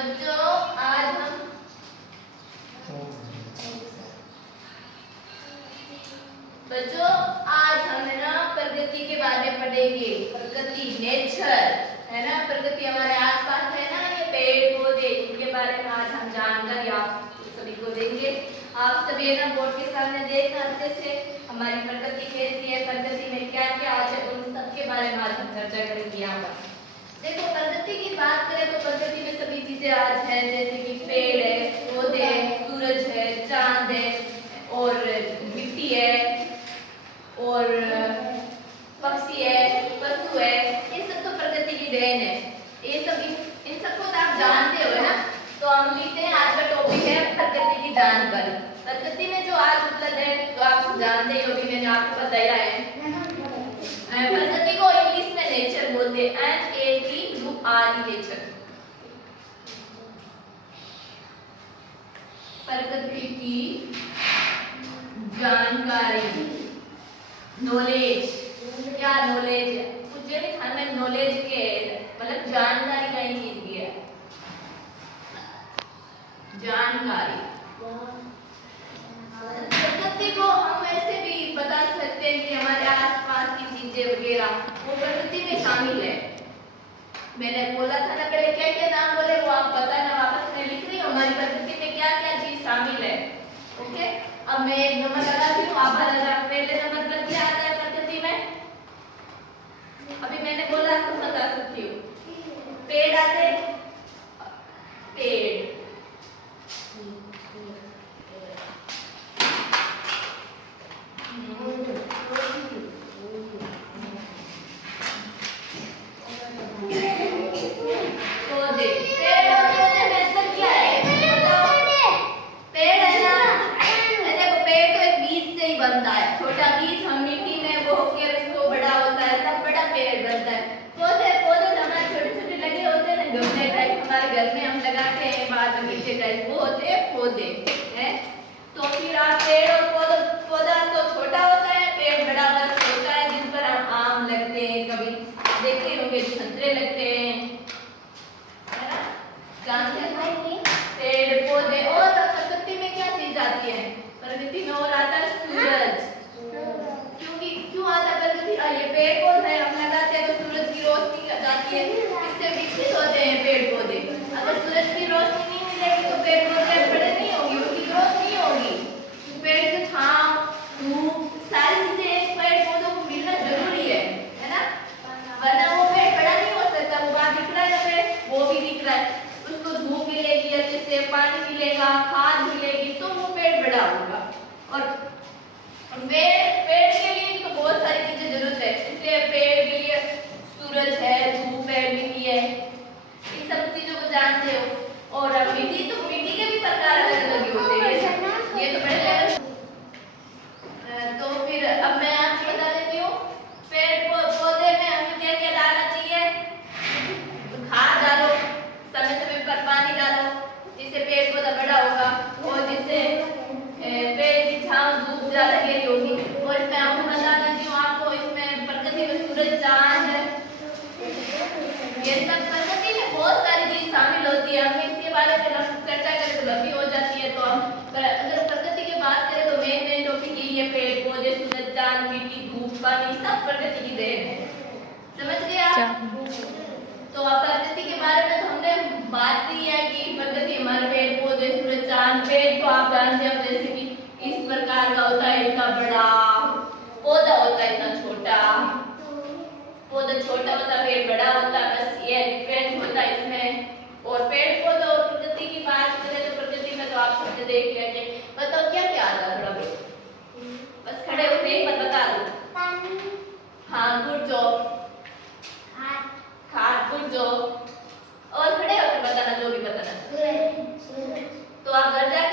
बच्चों आज हम है ना प्रकृति के बारे में पढ़ेंगे। प्रकृति नेचर है ना, प्रकृति हमारे आसपास है ना, ये पेड़ पौधे, इनके बारे में आज हम जानकारी आप सभी को देंगे। आप सभी ना बोर्ड के सामने देखना अच्छे से हमारी प्रकृति कैसी है, प्रकृति में क्या क्या आज है, उन सब के बारे में आज हम चर्चा करेंगे। यहाँ पर देखो प्रकृति की बात करें तो प्रकृति में सभी चीजें आज है, जैसे कि पेड़ है, पौधे है, सूरज है, चांद है और मिट्टी है और पक्षी है, पशु है, ये सब तो प्रकृति की देन है। ये सब इन सबको तो आप जानते हो ना। तो हम लिखते हैं आज का टॉपिक है प्रकृति की जानकारी। प्रकृति में जो आज उपलब्ध है तो आप जानते हो, भी मैंने आपको बताया है। प्रकृति को इंग्लिश में नेचर बोलते हैं, NATURE नेचर। प्रकृति की जानकारी, नॉलेज, क्या नॉलेज है, कुछ ये नहीं हमें नॉलेज के मतलब जानकारी का ही चीज की है, जानकारी। प्रकृति को हम ऐसे भी बता सकते हैं कि हमारे आसपास की चीजें वगैरह वो प्रकृति में शामिल है। मैंने बोला था ना पहले क्या क्या नाम बोले, वो आप बताना, वापस मैं लिख रही हूँ हमारी प्रकृति में क्या क्या चीज शामिल है। ओके, अब मैं एक नंबर लगाती हूँ, आप बताना पहले नंबर पर क्या आता है प्रकृति में। अभी मैंने बोला तो बता सकती हूँ, पेड़ आते, पेड़, वो होते हैं पौधे हैं। तो फिर आप पेड़ और पौधा तो छोटा होता है, पेड़ बड़ा होता है, जिस पर हम आम लगते हैं, कभी देखते होंगे संतरे लगते हैं, है ना, जानते हैं पेड़ पौधे। और प्रकृति में क्या चीज आती है, प्रकृति में और आता है सूरज। क्योंकि क्यों आता है प्रकृति, ये पेड़ पौधे हम लगाते हैं तो सूरज की रोशनी जाती है, इससे विकसित होते हैं पेड़ पौधे। अगर सूरज की रोशनी तो पेड़ पौधे बड़े नहीं होंगे, उनकी ग्रोथ नहीं होगी। पेड़ की छांव, धूप, सारी चीजें पेड़ पौधों को मिलना जरूरी है ना, वरना वो पेड़ बड़ा नहीं हो सकता। वो बाहर दिख रहा है पेड़, वो भी दिख रहा है, उसको धूप मिलेगी, अच्छे से पानी मिलेगा, खाद मिलेगी, तो वो पेड़ बड़ा होगा। और पेड़ के लिए तो बहुत सारी चीजें जरूरत है, इसलिए पेड़ के लिए सूरज है, धूप है, मिट्टी है, इन सब चीजों को जानते हो। और मिट्टी, तो मिट्टी के भी प्रकार अलग अलग होते हैं, ये तो बड़े लेवल। तो फिर अब मैं आपको बता देती हूँ, पेड़ पौधे में हमें क्या क्या डालना चाहिए। खाद डालो, समय समय पर पानी डालो, जिससे पेड़ पौधा बड़ा होगा और जिससे पेड़ की छांव धूप ज्यादा गहरी होगी। और इसमें आपको बता देती हूँ, आपको इसमें प्रकृति में सूरज, चांद, ये सब प्रकृति में बहुत सारी चीज शामिल होती है। हम इसके बारे में चर्चा करें तो लंबी हो जाती है, तो हम अगर प्रकृति की बात करें तो मेन टॉपिक यही है, पेड़ पौधे, सूरज, चांद, मिट्टी, धूप, पानी, सब प्रकृति की देन है। समझ गए आप? तो प्रकृति के बारे में तो हमने बात की है कि प्रकृति हमारे पेड़ पौधे, सूरज, चांद, पेड़ तो आप जानते हो जैसे कि इस प्रकार का होता है, इतना बड़ा पौधा होता है, इतना छोटा पौधा, छोटा होता है, पेड़ बड़ा होता है, बस ये डिफरेंस होता है इसमें। और पेड़ पौधे और प्रकृति की बात करें तो प्रकृति में तो आप सबने देख लिया है, बताओ क्या क्या आता है, थोड़ा बस खड़े होकर एक बार बता दो। हाँ, गुड जॉब, खाद, गुड जॉब। और खड़े होकर बताना, जो भी बताना। तो आप घर जाकर